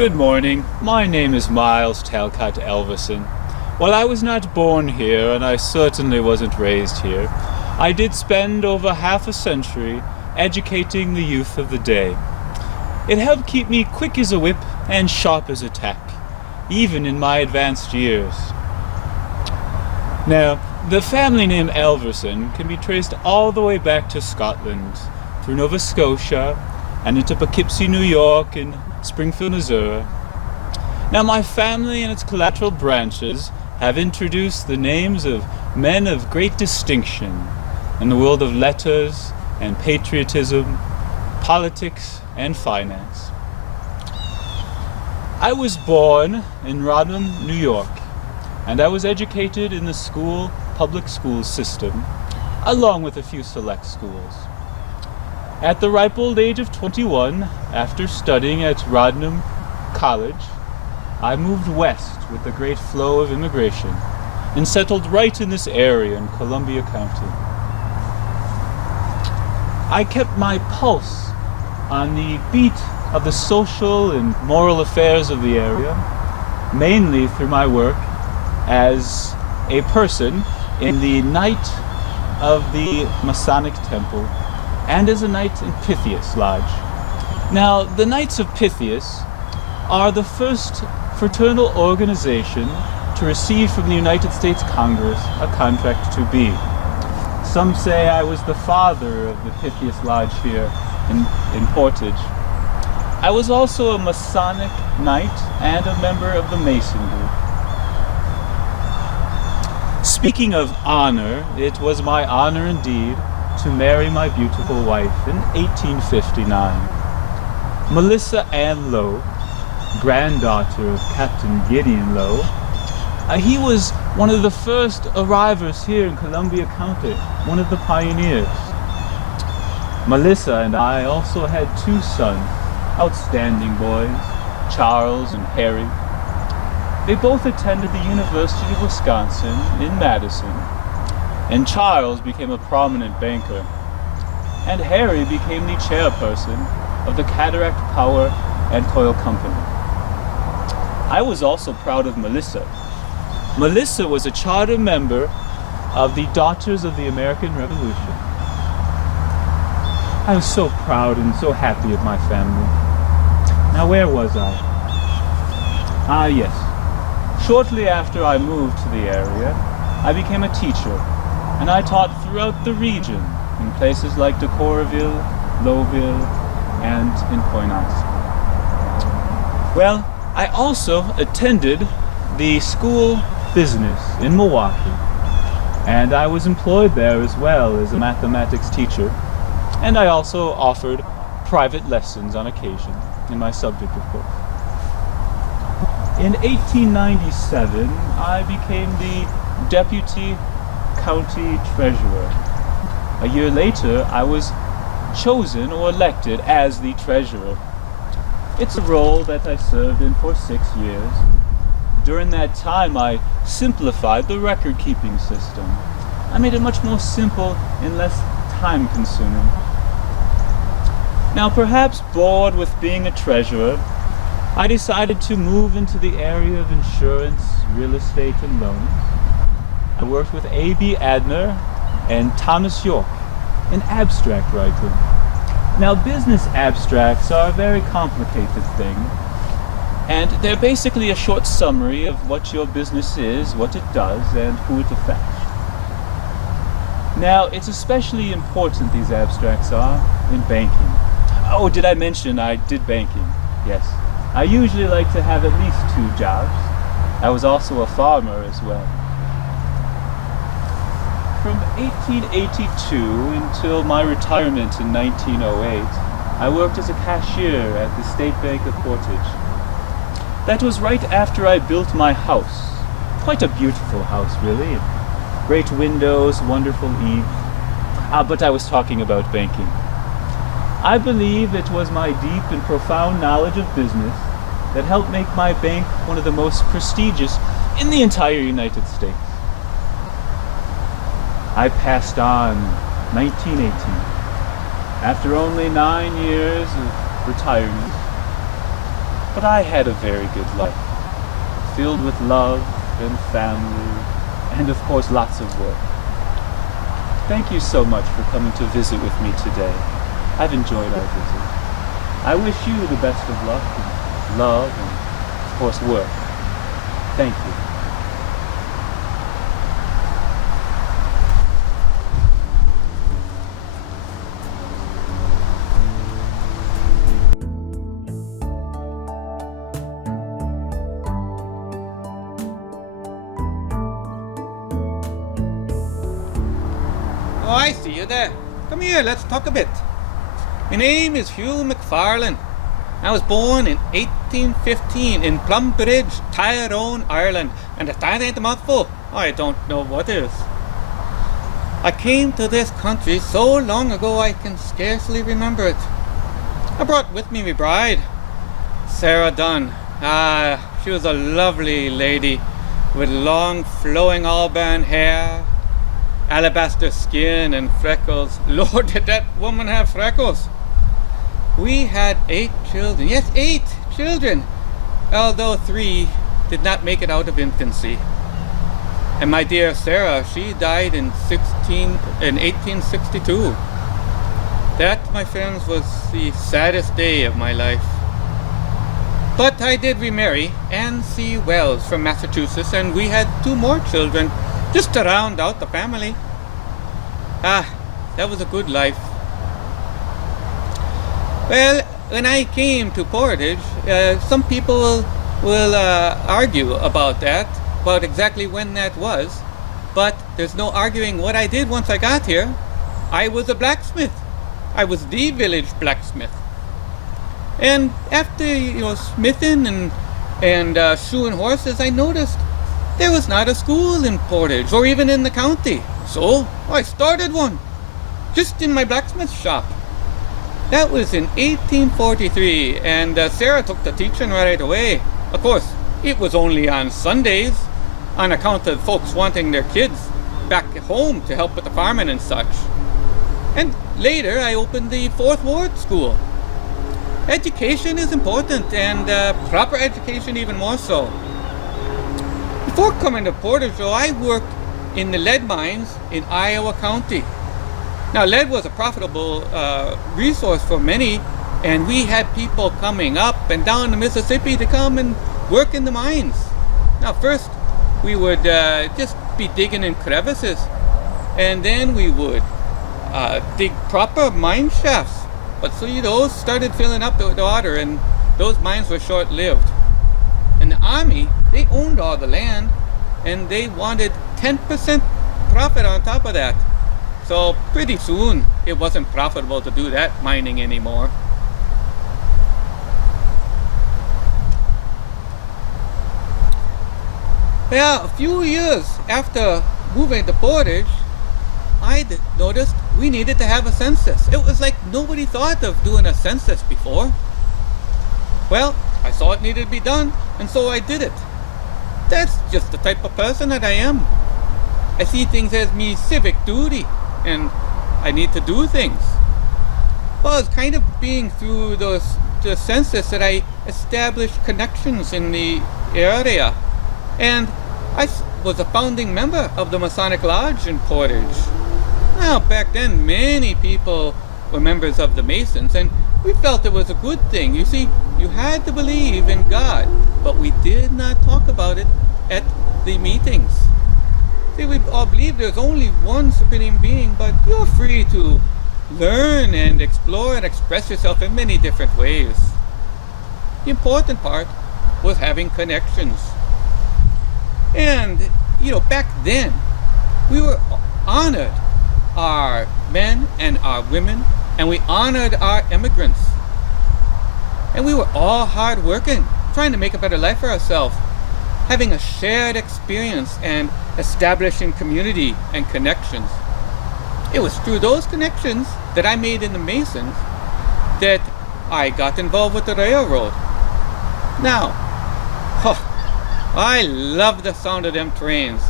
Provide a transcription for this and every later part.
Good morning. My name is Miles Talcott Alverson. While I was not born here, and I certainly wasn't raised here, I did spend over half a century educating the youth of the day. It helped keep me quick as a whip and sharp as a tack, even in my advanced years. Now, the family name Alverson can be traced all the way back to Scotland, through Nova Scotia, and into Poughkeepsie, New York, and Springfield, Missouri. Now, my family and its collateral branches have introduced the names of men of great distinction in the world of letters and patriotism, politics and finance. I was born in Rodham, New York, and I was educated in the public school system, along with a few select schools. At the ripe old age of 21, after studying at Rodham College, I moved west with the great flow of immigration and settled right in this area in Columbia County. I kept my pulse on the beat of the social and moral affairs of the area, mainly through my work as a person in the Knight of the Masonic Temple and as a Knight in Pythias Lodge. Now, the Knights of Pythias are the first fraternal organization to receive from the United States Congress a contract to be. Some say I was the father of the Pythias Lodge here in Portage. I was also a Masonic Knight and a member of the Mason group. Speaking of honor, it was my honor indeed to marry my beautiful wife in 1859. Melissa Ann Lowe, granddaughter of Captain Gideon Lowe. He was one of the first arrivers here in Columbia County, one of the pioneers. Melissa and I also had two sons, outstanding boys, Charles and Harry. They both attended the University of Wisconsin in Madison, and Charles became a prominent banker, and Harry became the chairperson of the Cataract Power and Coil Company. I was also proud of Melissa. Melissa was a charter member of the Daughters of the American Revolution. I was so proud and so happy of my family. Now, where was I? Ah, yes. Shortly after I moved to the area, I became a teacher, and I taught throughout the region in places like Decorville, Lowville, and in Pointe. Well, I also attended the school business in Milwaukee, and I was employed there as well as a mathematics teacher, and I also offered private lessons on occasion in my subject, of course. In 1897, I became the deputy county treasurer. A year later, I was chosen or elected as the treasurer. It's a role that I served in for 6 years. During that time, I simplified the record-keeping system. I made it much more simple and less time-consuming. Now, perhaps bored with being a treasurer, I decided to move into the area of insurance, real estate, and loans. I worked with A.B. Adner and Thomas York in abstract writing. Now, business abstracts are a very complicated thing, and they're basically a short summary of what your business is, what it does, and who it affects. Now, it's especially important, these abstracts are, in banking. Oh, did I mention I did banking? Yes. I usually like to have at least 2 jobs. I was also a farmer as well. From 1882 until my retirement in 1908, I worked as a cashier at the State Bank of Portage. That was right after I built my house. Quite a beautiful house, really. Great windows, wonderful eaves. But I was talking about banking. I believe it was my deep and profound knowledge of business that helped make my bank one of the most prestigious in the entire United States. I passed on 1918 after only 9 years of retirement. But I had a very good life, filled with love and family, and of course lots of work. Thank you so much for coming to visit with me today. I've enjoyed our visit. I wish you the best of luck and love and, of course, work. Thank you. Oh, I see you there. Come here, let's talk a bit. My name is Hugh MacFarland. I was born in 1815 in Plumbridge, Tyrone, Ireland. And if that ain't a mouthful, I don't know what is. I came to this country so long ago I can scarcely remember it. I brought with me my bride, Sarah Dunn. She was a lovely lady with long flowing auburn hair, alabaster skin and freckles. Lord, did that woman have freckles? We had 8 children. Yes, 8 children. Although 3 did not make it out of infancy. And my dear Sarah, she died in 1862. That, my friends, was the saddest day of my life. But I did remarry Anne C. Wells from Massachusetts, and we had 2 more children, just to round out the family. That was a good life. Well, when I came to Portage, some people will argue about that, about exactly when that was, but there's no arguing what I did once I got here. I was a blacksmith. I was the village blacksmith. And after, smithing and shoeing horses, I noticed there was not a school in Portage, or even in the county. So I started one, just in my blacksmith shop. That was in 1843, and Sarah took to teaching right away. Of course, it was only on Sundays, on account of folks wanting their kids back at home to help with the farming and such. And later, I opened the 4th Ward School. Education is important, and proper education even more so. Before coming to Portage, though, I worked in the lead mines in Iowa County. Now, lead was a profitable resource for many, and we had people coming up and down the Mississippi to come and work in the mines. Now, first, we would just be digging in crevices, and then we would dig proper mine shafts. But those started filling up with water, and those mines were short-lived. And the Army, they owned all the land, and they wanted 10% profit on top of that. So pretty soon, it wasn't profitable to do that mining anymore. Well, a few years after moving to Portage, I noticed we needed to have a census. It was like nobody thought of doing a census before. Well, I saw it needed to be done, and so I did it. That's just the type of person that I am. I see things as me civic duty, and I need to do things. Well, it's kind of being through the census that I established connections in the area. And I was a founding member of the Masonic Lodge in Portage. Now, back then, many people were members of the Masons, and we felt it was a good thing. You see, you had to believe in God, but we did not talk about it at the meetings. See, we all believe there's only one Supreme Being, but you're free to learn and explore and express yourself in many different ways. The important part was having connections. And, back then, we were honored our men and our women, and we honored our immigrants. And we were all hardworking, trying to make a better life for ourselves, having a shared experience and establishing community and connections. It was through those connections that I made in the Masons that I got involved with the railroad. Now, I love the sound of them trains.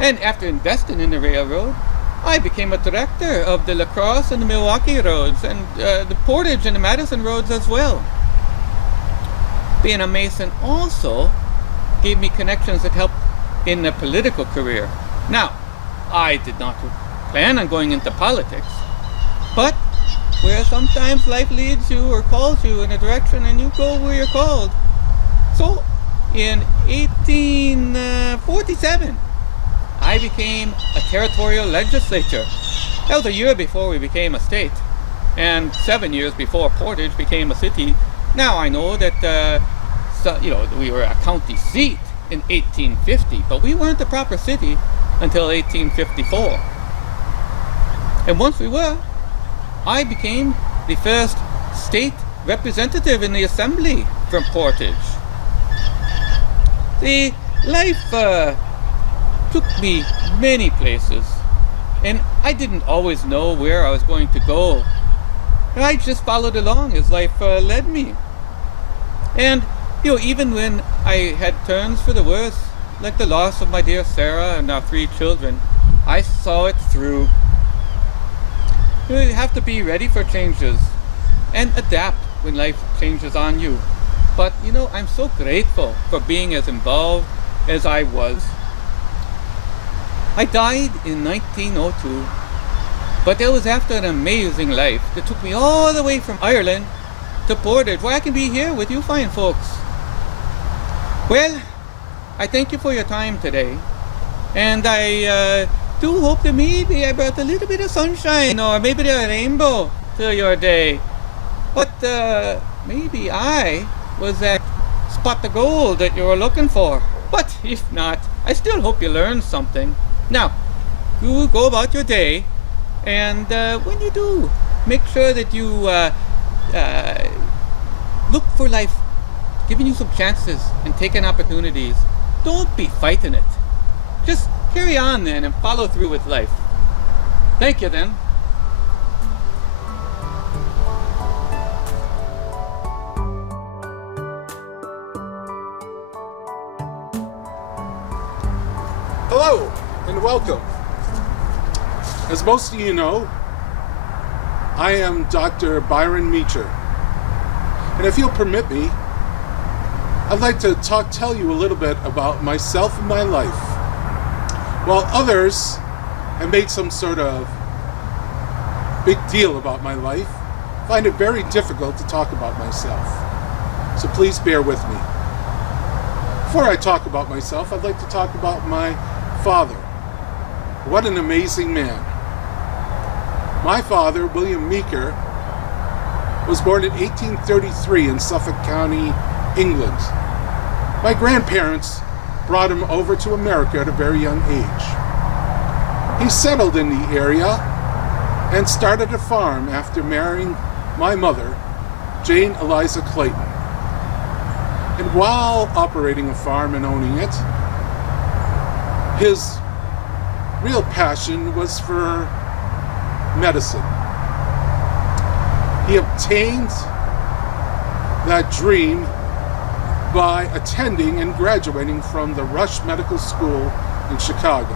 And after investing in the railroad, I became a director of the La Crosse and the Milwaukee roads, and the Portage and the Madison roads as well. being a Mason also gave me connections that helped in a political career. Now, I did not plan on going into politics, but where sometimes life leads you or calls you in a direction and you go where you're called. So, in 1847, I became a territorial legislature. That was a year before we became a state, and 7 years before Portage became a city. Now I know that we were a county seat in 1850, but we weren't a proper city until 1854. And once we were, I became the first state representative in the assembly from Portage. The life took me many places, and I didn't always know where I was going to go. I just followed along as life led me. And even when I had turns for the worse, like the loss of my dear Sarah and our 3 children, I saw it through. You have to be ready for changes and adapt when life changes on you. But I'm so grateful for being as involved as I was. I died in 1902, but that was after an amazing life that took me all the way from Ireland to Portage, where I can be here with you fine folks. Well, I thank you for your time today, and I do hope that maybe I brought a little bit of sunshine or maybe a rainbow to your day. But maybe I was that spot of gold that you were looking for. But if not, I still hope you learned something. Now, you go about your day, and when you do, make sure that you look for life giving you some chances and taking opportunities. Don't be fighting it. Just carry on then and follow through with life. Thank you then. Hello and welcome. As most of you know, I am Dr. Byron Meacher. And if you'll permit me, I'd like to tell you a little bit about myself and my life. While others have made some sort of big deal about my life, I find it very difficult to talk about myself. So please bear with me. Before I talk about myself, I'd like to talk about my father. What an amazing man. My father, William Meacher, was born in 1833 in Suffolk County, England. My grandparents brought him over to America at a very young age. He settled in the area and started a farm after marrying my mother, Jane Eliza Clayton. And while operating a farm and owning it, his real passion was for medicine. He obtained that dream by attending and graduating from the Rush Medical School in Chicago.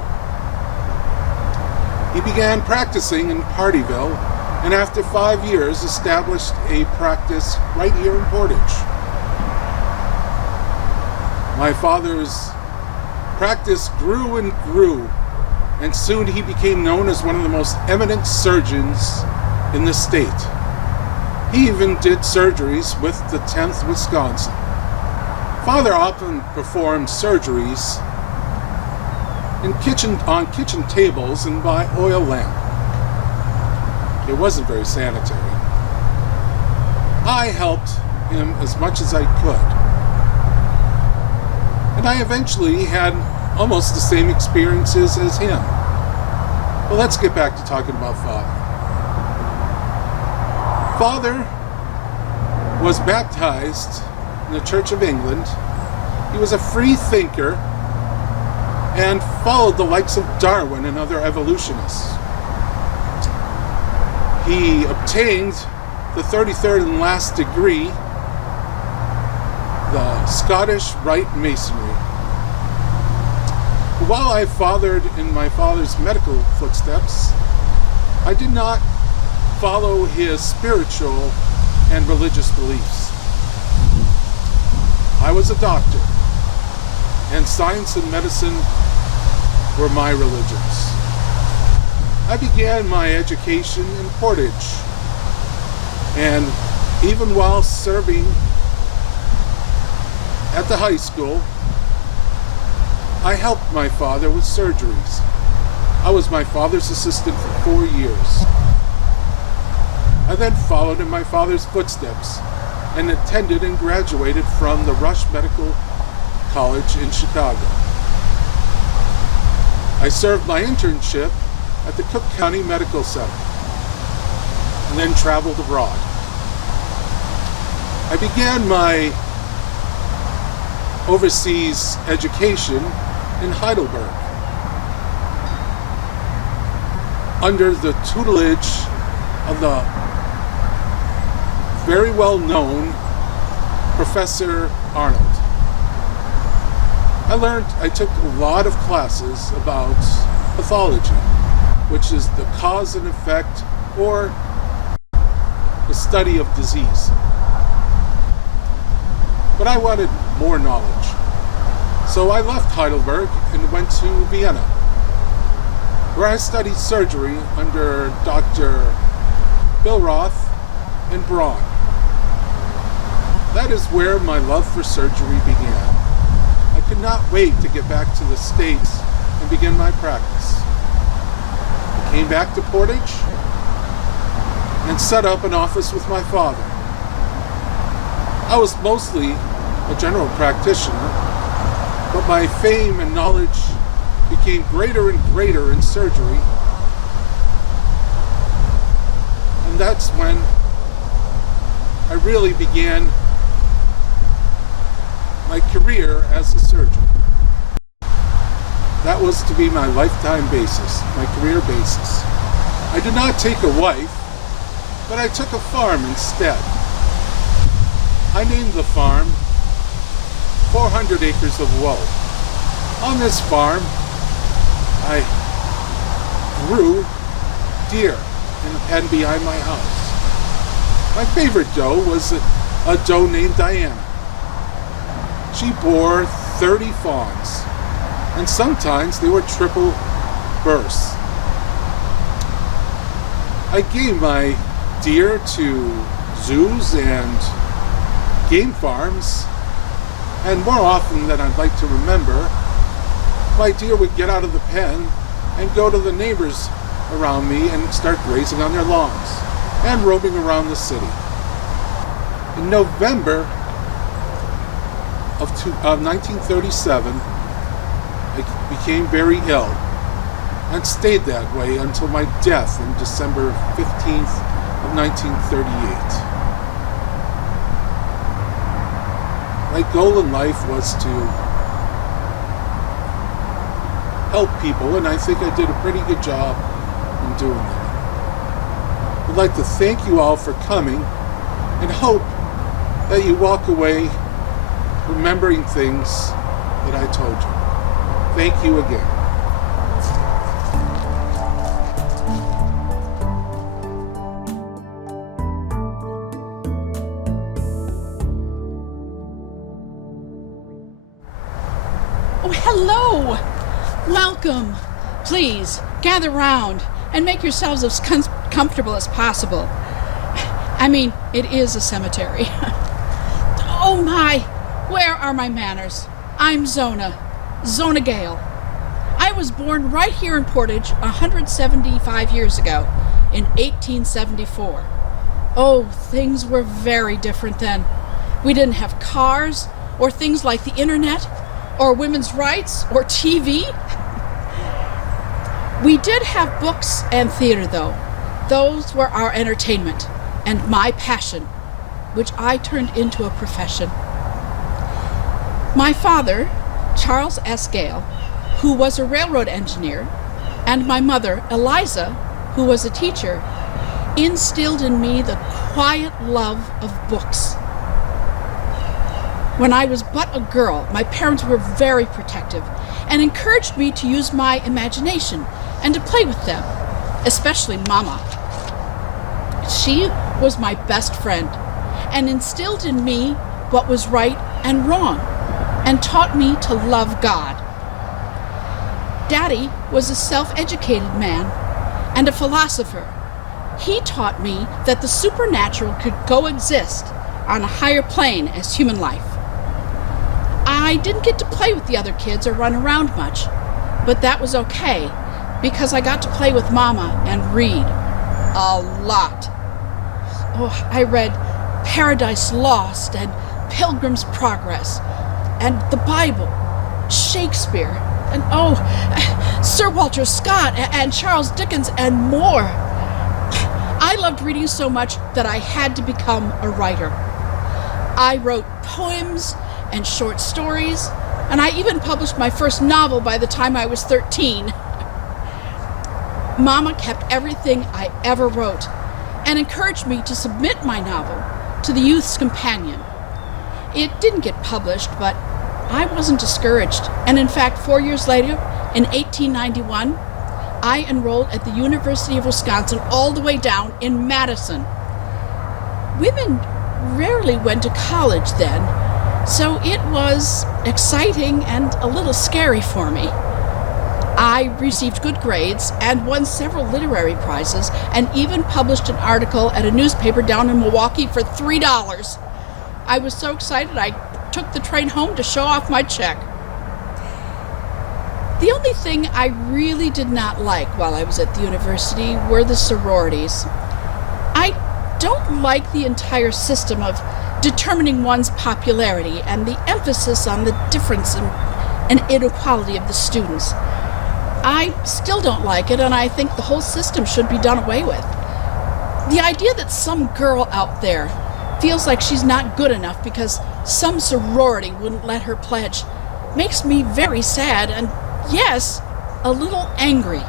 He began practicing in Partyville, and after 5 years established a practice right here in Portage. My father's practice grew and grew, and soon he became known as one of the most eminent surgeons in the state. He even did surgeries with the 10th Wisconsin. Father often performed surgeries on kitchen tables and by oil lamp. It wasn't very sanitary. I helped him as much as I could. And I eventually had almost the same experiences as him. Well, let's get back to talking about Father. Father was baptized in the Church of England. He was a free thinker and followed the likes of Darwin and other evolutionists. He obtained the 33rd and last degree, the Scottish Rite Masonry. While I followed in my father's medical footsteps, I did not follow his spiritual and religious beliefs. I was a doctor, and science and medicine were my religions. I began my education in Portage, and even while serving at the high school, I helped my father with surgeries. I was my father's assistant for 4 years. I then followed in my father's footsteps and attended and graduated from the Rush Medical College in Chicago. I served my internship at the Cook County Medical Center and then traveled abroad. I began my overseas education in Heidelberg under the tutelage of the very well-known Professor Arnold. I took a lot of classes about pathology, which is the cause and effect or the study of disease. But I wanted more knowledge. So I left Heidelberg and went to Vienna, where I studied surgery under Dr. Billroth and Braun. That is where my love for surgery began. I could not wait to get back to the States and begin my practice. I came back to Portage and set up an office with my father. I was mostly a general practitioner, but my fame and knowledge became greater and greater in surgery. And that's when I really began my career as a surgeon. That was to be my lifetime basis, my career basis. I did not take a wife, but I took a farm instead. I named the farm 400 acres of wool. On this farm, I grew deer in the pen behind my house. My favorite doe was a doe named Diana. She bore 30 fawns, and sometimes they were triple births. I gave my deer to zoos and game farms, and more often than I'd like to remember, my deer would get out of the pen and go to the neighbors around me and start grazing on their lawns and roaming around the city. In November of 1937, I became very ill and stayed that way until my death on December 15th of 1938. My goal in life was to help people, and I think I did a pretty good job in doing that. I'd like to thank you all for coming and hope that you walk away remembering things that I told you. Thank you again. Oh, hello! Welcome. Please, gather round and make yourselves as comfortable as possible. I mean, it is a cemetery. Oh my, where are my manners? I'm Zona Gale. I was born right here in Portage 175 years ago, in 1874. Oh, things were very different then. We didn't have cars, or things like the internet, or women's rights, or TV. We did have books and theater, though. Those were our entertainment and my passion, which I turned into a profession. My father, Charles S. Gale, who was a railroad engineer, and my mother, Eliza, who was a teacher, instilled in me the quiet love of books. When I was but a girl, my parents were very protective and encouraged me to use my imagination and to play with them, especially Mama. She was my best friend and instilled in me what was right and wrong, and taught me to love God. Daddy was a self-educated man and a philosopher. He taught me that the supernatural could coexist on a higher plane as human life. I didn't get to play with the other kids or run around much, but that was okay because I got to play with Mama and read a lot. Oh, I read Paradise Lost and Pilgrim's Progress and the Bible, Shakespeare, and Sir Walter Scott and Charles Dickens and more. I loved reading so much that I had to become a writer. I wrote poems and short stories, and I even published my first novel by the time I was 13. Mama kept everything I ever wrote and encouraged me to submit my novel to the Youth's Companion. It didn't get published, but I wasn't discouraged, and in fact, 4 years later, in 1891, I enrolled at the University of Wisconsin all the way down in Madison. Women rarely went to college then, so it was exciting and a little scary for me. I received good grades and won several literary prizes and even published an article at a newspaper down in Milwaukee for $3. I was so excited I took the train home to show off my check. The only thing I really did not like while I was at the university were the sororities. I don't like the entire system of determining one's popularity and the emphasis on the difference and inequality of the students. I still don't like it, and I think the whole system should be done away with. The idea that some girl out there feels like she's not good enough because some sorority wouldn't let her pledge makes me very sad and, yes, a little angry.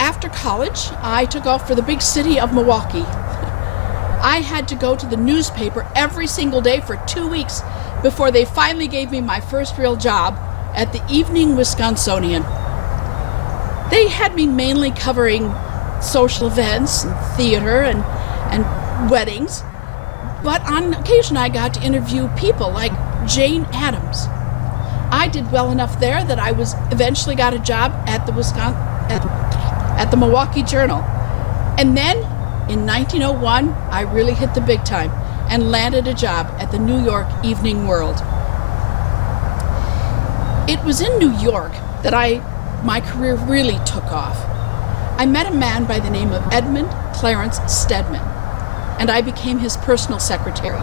After college, I took off for the big city of Milwaukee. I had to go to the newspaper every single day for 2 weeks before they finally gave me my first real job at the Evening Wisconsinian. They had me mainly covering social events and theater and weddings, but on occasion I got to interview people like Jane Addams. I did well enough there that I eventually got a job at the Milwaukee Journal. And then in 1901, I really hit the big time and landed a job at the New York Evening World. It was in New York that my career really took off. I met a man by the name of Edmund Clarence Stedman, and I became his personal secretary.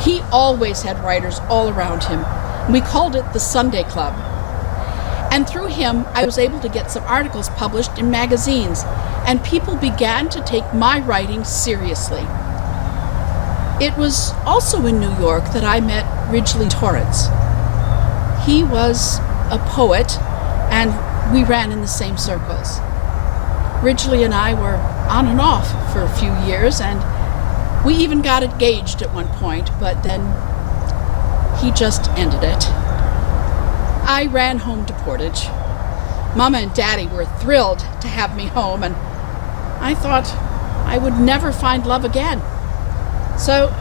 He always had writers all around him. We called it the Sunday Club. And through him, I was able to get some articles published in magazines, and people began to take my writing seriously. It was also in New York that I met Ridgely Torrance. He was a poet, and we ran in the same circles. Ridgely and I were on and off for a few years, and we even got engaged at one point, but then he just ended it. I ran home to Portage. Mama and Daddy were thrilled to have me home, and I thought I would never find love again. So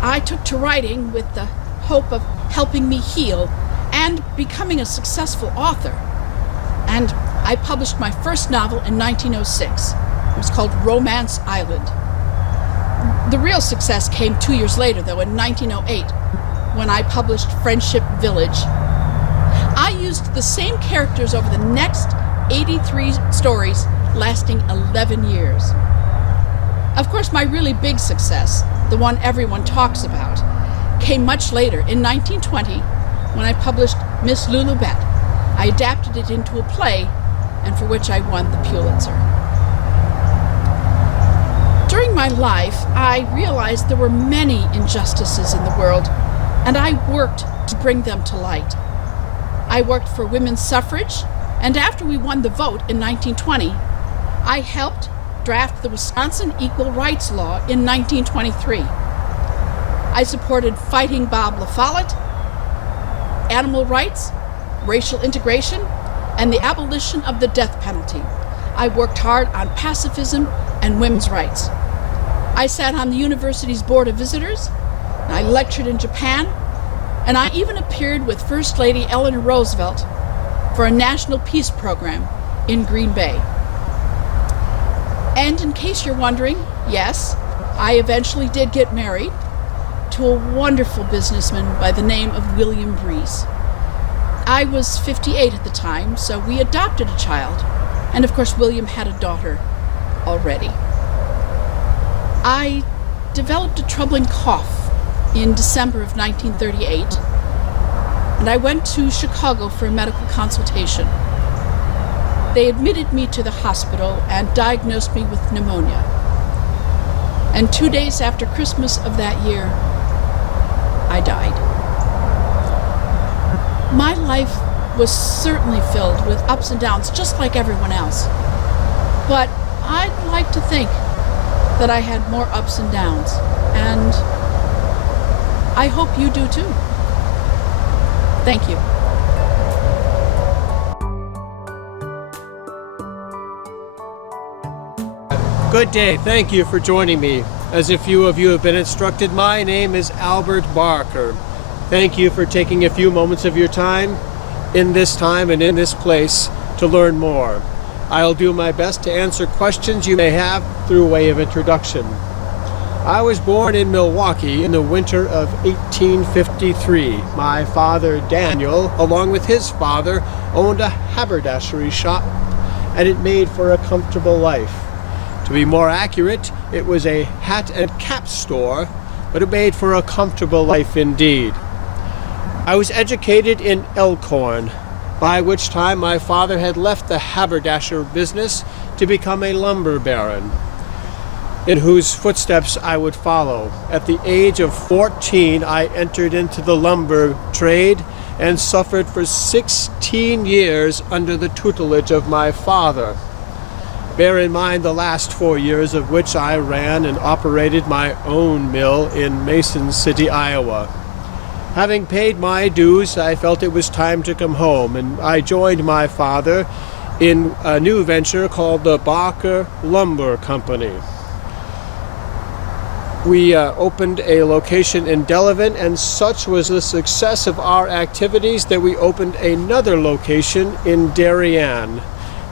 I took to writing with the hope of helping me heal and becoming a successful author. And I published my first novel in 1906. It was called Romance Island. The real success came 2 years later, though, in 1908, when I published Friendship Village. I used the same characters over the next 83 stories, lasting 11 years. Of course, my really big success, the one everyone talks about, came much later, in 1920, when I published Miss Lulubette. I adapted it into a play, and for which I won the Pulitzer. During my life, I realized there were many injustices in the world, and I worked to bring them to light. I worked for women's suffrage, and after we won the vote in 1920, I helped draft the Wisconsin Equal Rights Law in 1923. I supported Fighting Bob La Follette, animal rights, racial integration, and the abolition of the death penalty. I worked hard on pacifism and women's rights. I sat on the university's board of visitors, I lectured in Japan, and I even appeared with First Lady Eleanor Roosevelt for a national peace program in Green Bay. And in case you're wondering, yes, I eventually did get married to a wonderful businessman by the name of William Breeze. I was 58 at the time, so we adopted a child, and of course William had a daughter already. I developed a troubling cough in December of 1938, and I went to Chicago for a medical consultation. They admitted me to the hospital and diagnosed me with pneumonia. And 2 days after Christmas of that year, I died. My life was certainly filled with ups and downs, just like everyone else. But I'd like to think that I had more ups and downs, and I hope you do too. Thank you. Good day. Thank you for joining me. As a few of you have been instructed, my name is Albert Barker. Thank you for taking a few moments of your time in this time and in this place to learn more. I'll do my best to answer questions you may have through way of introduction. I was born in Milwaukee in the winter of 1853. My father, Daniel, along with his father, owned a haberdashery shop, and it made for a comfortable life. To be more accurate, it was a hat and cap store, but it made for a comfortable life indeed. I was educated in Elkhorn, by which time my father had left the haberdasher business to become a lumber baron, in whose footsteps I would follow. At the age of 14, I entered into the lumber trade and suffered for 16 years under the tutelage of my father. Bear in mind the last 4 years of which I ran and operated my own mill in Mason City, Iowa. Having paid my dues, I felt it was time to come home, and I joined my father in a new venture called the Barker Lumber Company. We opened a location in Delavan, and such was the success of our activities that we opened another location in Darien.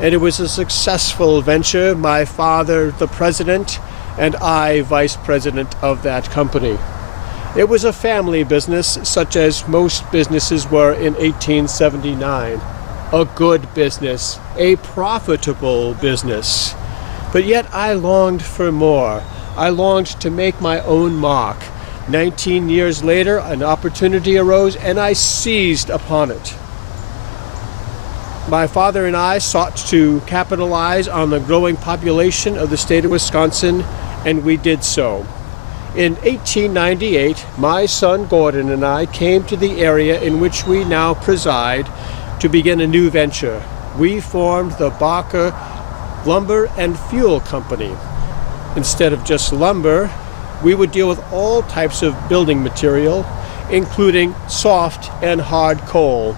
And it was a successful venture. My father, the president, and I, vice president of that company. It was a family business, such as most businesses were in 1879. A good business, a profitable business. But yet I longed for more. I longed to make my own mark. 19 years later, an opportunity arose, and I seized upon it. My father and I sought to capitalize on the growing population of the state of Wisconsin, and we did so. In 1898, my son Gordon and I came to the area in which we now preside to begin a new venture. We formed the Barker Lumber and Fuel Company. Instead of just lumber, we would deal with all types of building material, including soft and hard coal.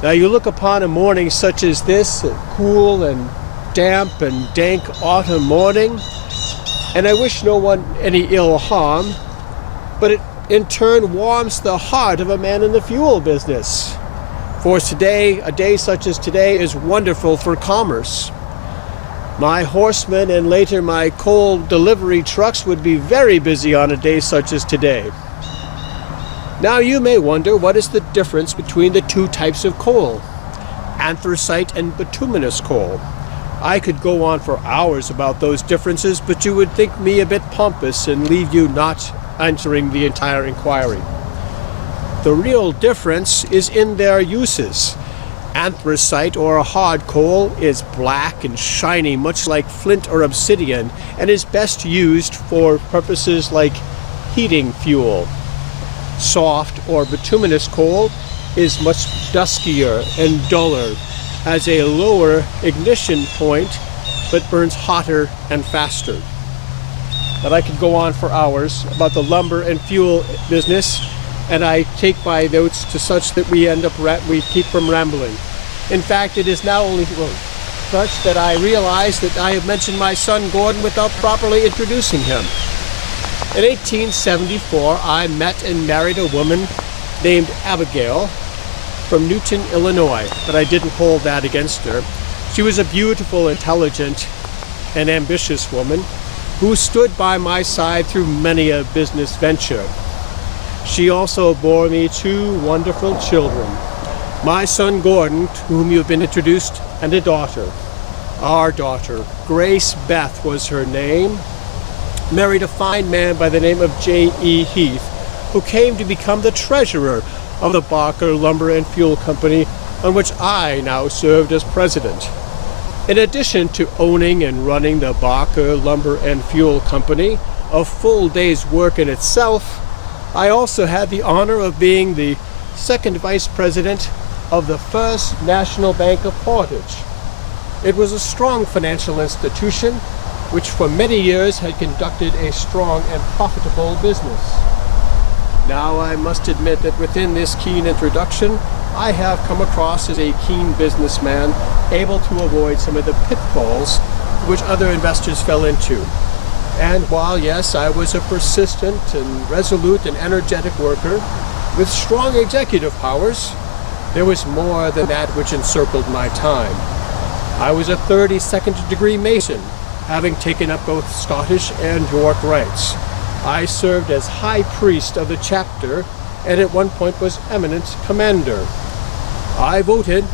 Now you look upon a morning such as this, a cool and damp and dank autumn morning, and I wish no one any ill harm, but it in turn warms the heart of a man in the fuel business. For today, a day such as today is wonderful for commerce. My horsemen and later my coal delivery trucks would be very busy on a day such as today. Now you may wonder, what is the difference between the two types of coal, anthracite and bituminous coal? I could go on for hours about those differences, but you would think me a bit pompous and leave you not answering the entire inquiry. The real difference is in their uses. Anthracite, or hard coal, is black and shiny, much like flint or obsidian, and is best used for purposes like heating fuel. Soft or bituminous coal is much duskier and duller, has a lower ignition point, but burns hotter and faster. But I could go on for hours about the lumber and fuel business, and I take my notes to such that we keep from rambling. In fact, it is now only such that I realize that I have mentioned my son Gordon without properly introducing him. In 1874, I met and married a woman named Abigail from Newton, Illinois, but I didn't hold that against her. She was a beautiful, intelligent, and ambitious woman who stood by my side through many a business venture. She also bore me 2 wonderful children, my son Gordon, to whom you have been introduced, and a daughter. Our daughter, Grace Beth was her name, married a fine man by the name of J.E. Heath, who came to become the treasurer of the Barker Lumber and Fuel Company, on which I now served as president. In addition to owning and running the Barker Lumber and Fuel Company, a full day's work in itself, I also had the honor of being the second vice president of the First National Bank of Portage. It was a strong financial institution which for many years had conducted a strong and profitable business. Now I must admit that within this keen introduction, I have come across as a keen businessman, able to avoid some of the pitfalls which other investors fell into. And while, yes, I was a persistent and resolute and energetic worker with strong executive powers, there was more than that which encircled my time. I was a 32nd degree Mason, having taken up both Scottish and York rites. I served as high priest of the chapter and at one point was eminent commander. I voted,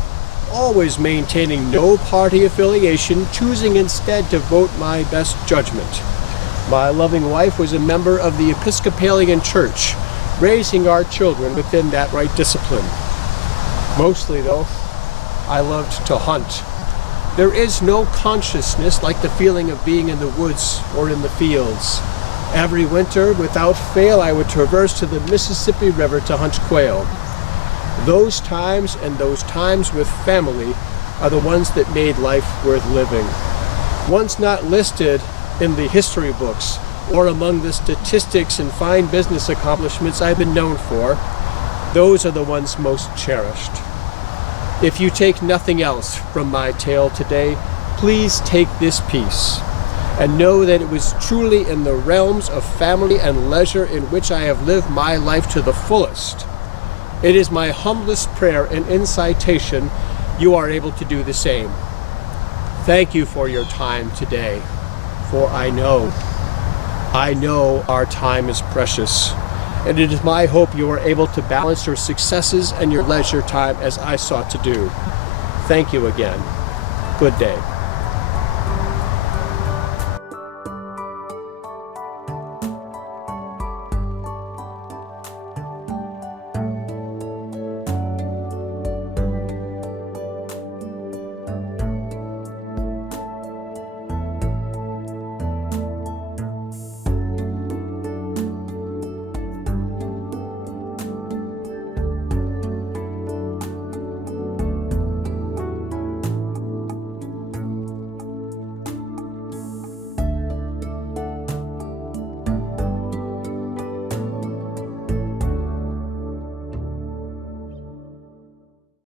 always maintaining no party affiliation, choosing instead to vote my best judgment. My loving wife was a member of the Episcopalian Church, raising our children within that right discipline. Mostly, though, I loved to hunt. There is no consciousness like the feeling of being in the woods or in the fields. Every winter, without fail, I would traverse to the Mississippi River to hunt quail. Those times and those times with family are the ones that made life worth living. Ones not listed in the history books or among the statistics and fine business accomplishments I've been known for, those are the ones most cherished. If you take nothing else from my tale today, please take this piece and know that it was truly in the realms of family and leisure in which I have lived my life to the fullest. It is my humblest prayer and incitation you are able to do the same. Thank you for your time today, for I know our time is precious, and it is my hope you are able to balance your successes and your leisure time as I sought to do. Thank you again. Good day.